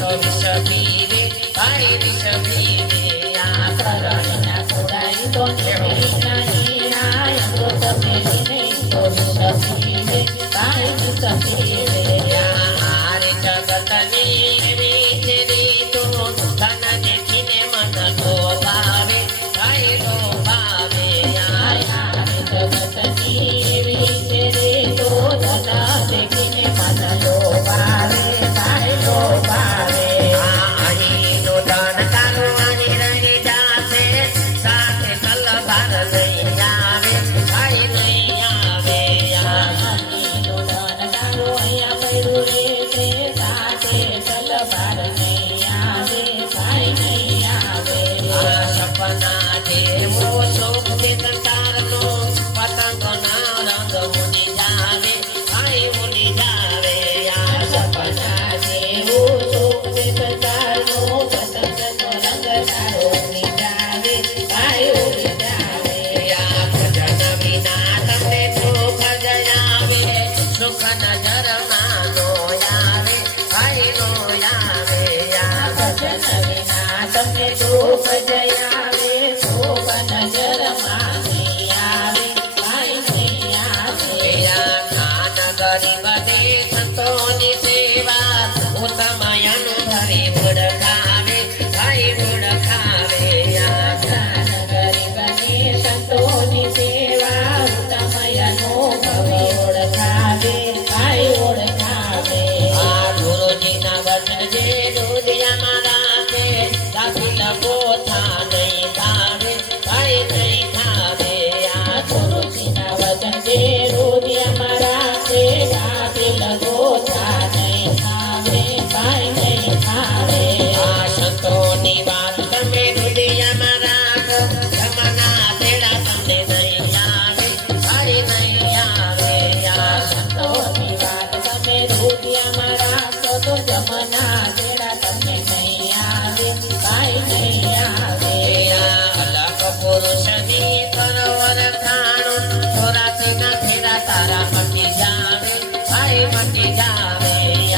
તો વિષ પીવે ભાઈ વિષ પીવે આ કરણના ખોડાઈ તો નેના હીરાય અમૃત મેળીને તો વિષ પીવે ભાઈ વિષ પીવે હાર જગતની વિચરી તો ધન દેખીને મન લોભાવે ભાઈ લોભાવે જગતની વિચરે તો ધન દેખીને મન લોભાવે ભાઈ લોભાવે અહીંનું ધન તારું અહીં રહી જાશે સાથે તલવાર લઈ આવે ભાઈ લઈ આવે અહીંનું ધન તારું અહીંયા પડ્યું રહેશે સાથે તલવાર નહીં આવે ભાઈ નહીં આવે સપના જેવો સુખ દે સંસારનો પતંગના રંગ ઉડી જાવે ભાઈ ઉડી જાવે સપના જેવું સુખ વિપતાનો પતંગનો રંગ તારો ઉડી જાવે ભાઈ ઉડી જાવે ભજન વિના તમને સુખ જયાવે સુખ નજરમાં નો આવે ભાઈ નો આવે ભજન વિના તમને સુખ જયાવે સુખ નજરમાં નહીં આવે ભાઈ નહીં આવે જ્ઞાન ગરીબ દે સંતોની સેવા ઉત્તમ અનુભવી ઓળખાવે ભાઈ ઓળખાવે જ્ઞાન ગરીબને સંતોની સેવા ઉત્તમયનો ભવે ઓળખાવે ભાઈ ઓળખાવે ગુરુજીના વચન જે દુનિયામાં રાખે દાખલ પોતા નહીં ખાવે ભાઈ નહીં ખાવે ગુરુજીના વચન જે રૂદિયામાં રાખે ગાફેલ ગોથા નહીં ખાવે ભાઈ નહીં ખાવે સંતોની વાત તમે દુનિયામાં રાખો જમના તેડા તમને નહીં આવે ભાઈ નહીં આવે સંતોની વાત તમે રૂદિયામાં રાખો તો જમના તેડા તમને નહીં આવે ભાઈ નહીં આવે અલગ પુરુષની સરોવર ખાણું ચોરાસીના ફેરા તારા મટી જાવે ભાઈ મટી જાવે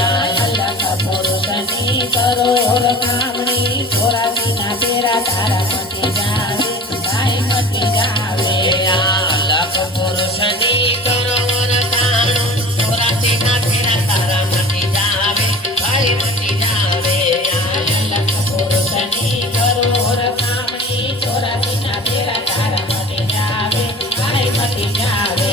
અલગ પુરુષની સરોવર કામણી ચોરાસીના ફેરા તારા મટી જાવે ભાઈ મટી જાવે અલગ પુરુષની સરોવર ખાણું ચોરાસીના ફેરા તારા મટી જાવે ભાઈ મટી જાવે અલગ પુરુષની સરોવર કામણી ચોરાસીના ફેરા તારા મટી જાવે ભાઈ મટી જાવે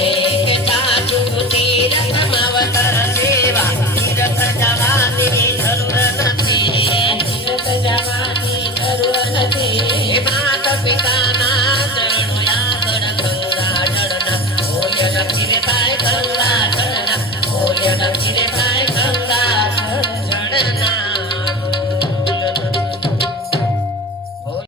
સાચું તીરથમાં અવતર સેવા તીરથ જવાની જરૂર નથી તીરથ જવાની જરૂર નથી માતા પિતાના